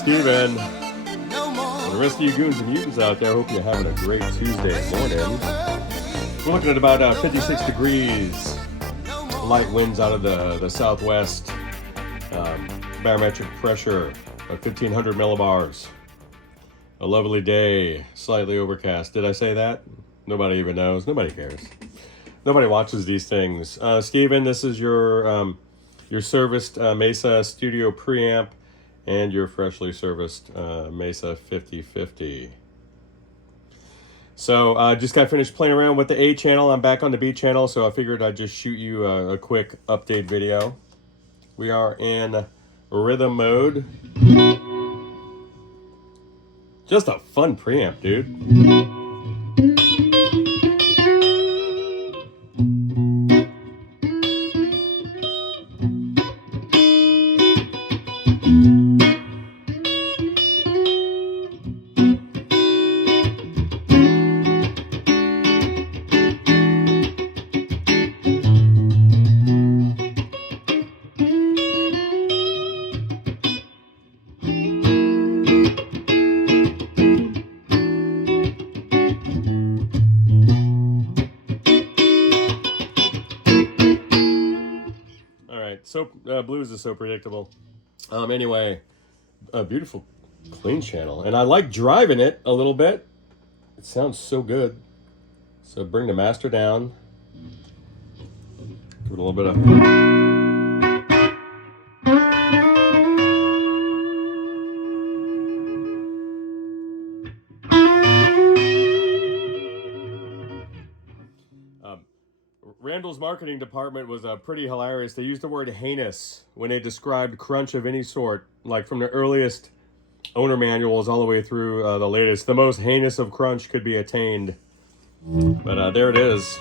Steven. And the rest of you goons and mutants out there, hope you're having a great Tuesday morning. We're looking at about 56 degrees. Light winds out of the southwest. Barometric pressure of 1500 millibars. A lovely day, slightly overcast. Did I say that? Nobody even knows. Nobody cares. Nobody watches these things. Steven, this is your serviced Mesa Studio preamp and your freshly serviced Mesa 5050. So just got finished playing around with the A channel. I'm back on the B channel, so I figured I'd just shoot you a quick update video. We are in rhythm mode. Just a fun preamp, dude. So blues is so predictable. Anyway, a beautiful clean channel, and I like driving it a little bit. It sounds so good. So bring the master down. Give it a little bit of. Randall's marketing department was pretty hilarious. They used the word heinous when they described crunch of any sort, like from the earliest owner manuals all the way through the latest. The most heinous of crunch could be attained. But there it is.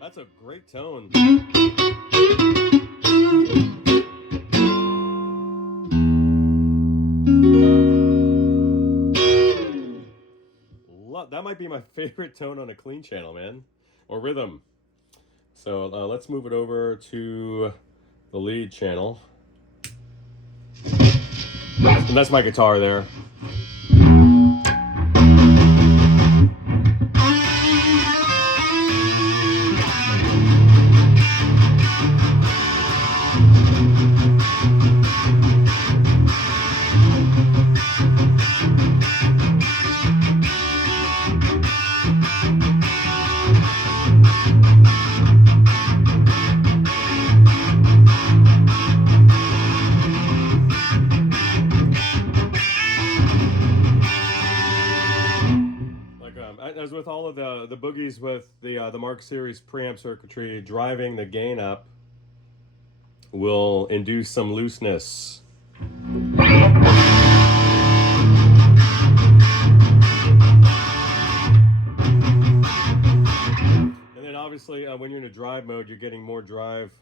That's a great tone. That might be my favorite tone on a clean channel, man, or rhythm. So let's move it over to the lead channel. And that's my guitar there. As with all of the boogies with the Mark Series preamp circuitry, driving the gain up will induce some looseness. And then obviously when you're in a drive mode, you're getting more drive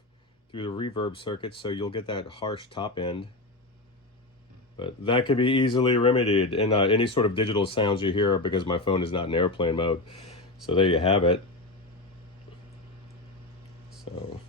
through the reverb circuit, so you'll get that harsh top end. But that can be easily remedied in any sort of digital sounds you hear, because my phone is not in airplane mode. So there you have it. So.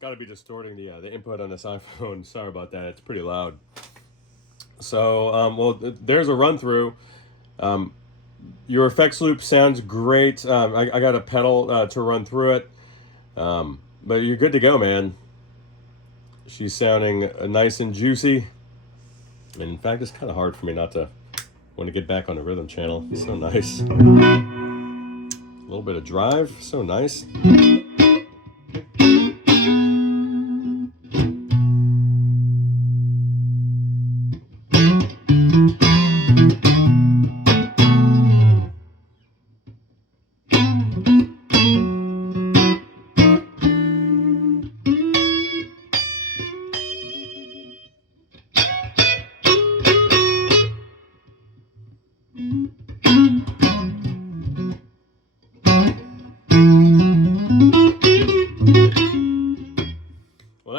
Got to be distorting the input on this iPhone. Sorry about that. It's pretty loud. So, well, there's a run through. Your effects loop sounds great. I got a pedal to run through it. But you're good to go, man. She's sounding nice and juicy. And in fact, it's kind of hard for me not to want to get back on the rhythm channel. It's so nice. A little bit of drive. So nice.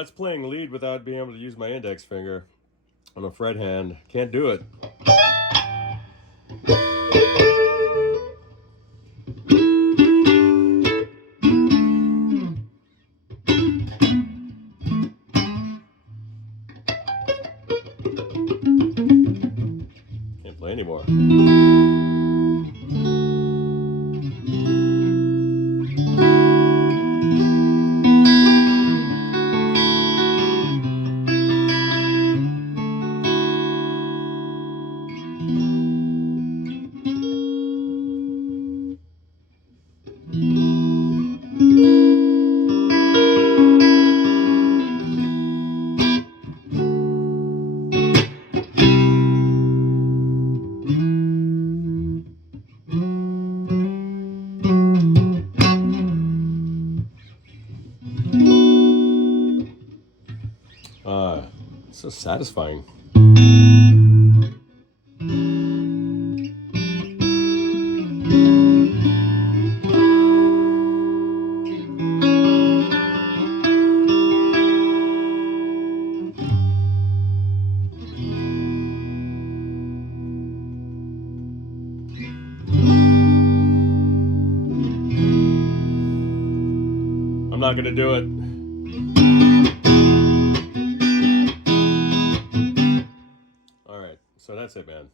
that's playing lead without being able to use my index finger on a fret hand. Can't do it. Can't play anymore. So satisfying. I'm not gonna do it. All right, so that's it, man.